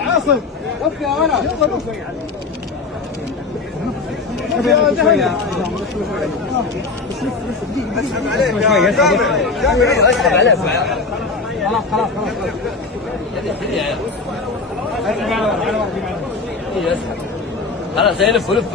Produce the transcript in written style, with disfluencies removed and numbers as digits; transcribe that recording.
عاصم وقف يا ولد اسحب عليك يا جامع اسحب عليك خلاص خلاص خلاص يلف ولف